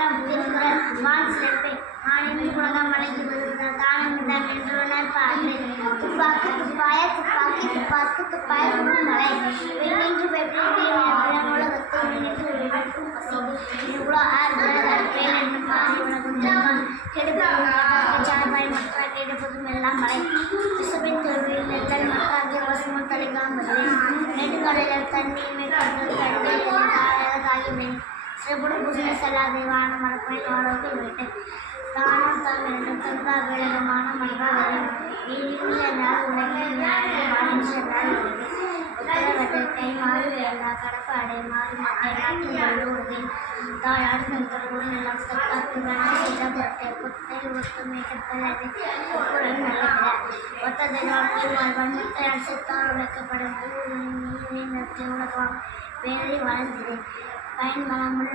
வணக்கம். திருக்குறள். வான் சிறப்பை மானின் உலகம் மலைக்கு வருகிறார் தானமிடம் என்று உணர்ப்பார்கள். துப்பாக்கு துப்பாய துப்பாக்கி துப்பாக்கு துப்பாய மலை வெண்ணின்று வெற்றி உலகத்தை வெண்ணின்று வெற்றும் பசி உலக ஆறுதல் என்று பாதி உலகம் ஜென்மம் கெடுப்பாய் மற்ற கெடுப்பதும் எல்லாம் மலை விசுபின் தோல்வியில் நெல்லல் மற்ற பசுமும் தலைக்காம நெடுங்கடலில் தண்ணீர் மேற்கொண்டு தாகிமை சிறப்புடன் புதிய செல்லாதை வான மரப்பை வாழோக்கு விட்டு தானம் தாம் என்று தந்தா வேடகமான மல்காவரை நீரில் உலகில் வாழும் சென்றால் உத்தரவட்டை கை மாறி வேண்டா கடப்பாடை மாறி எல்லாத்தையும் வள்ளுவதை தாயார் சென்றவுடன் எல்லாம் சத்தாக்கு வேண்டாம் செய்தப்பட்டை புத்தை ஒத்துமை கட்டளை ஒப்புடன் நல்ல ஒத்ததை வாழ்வான் முத்தையால் செத்தால் உழைக்கப்படும் நீரை நிறுத்தி உலகம் வேலை வளர்ந்தது பயன் மனமுள்ள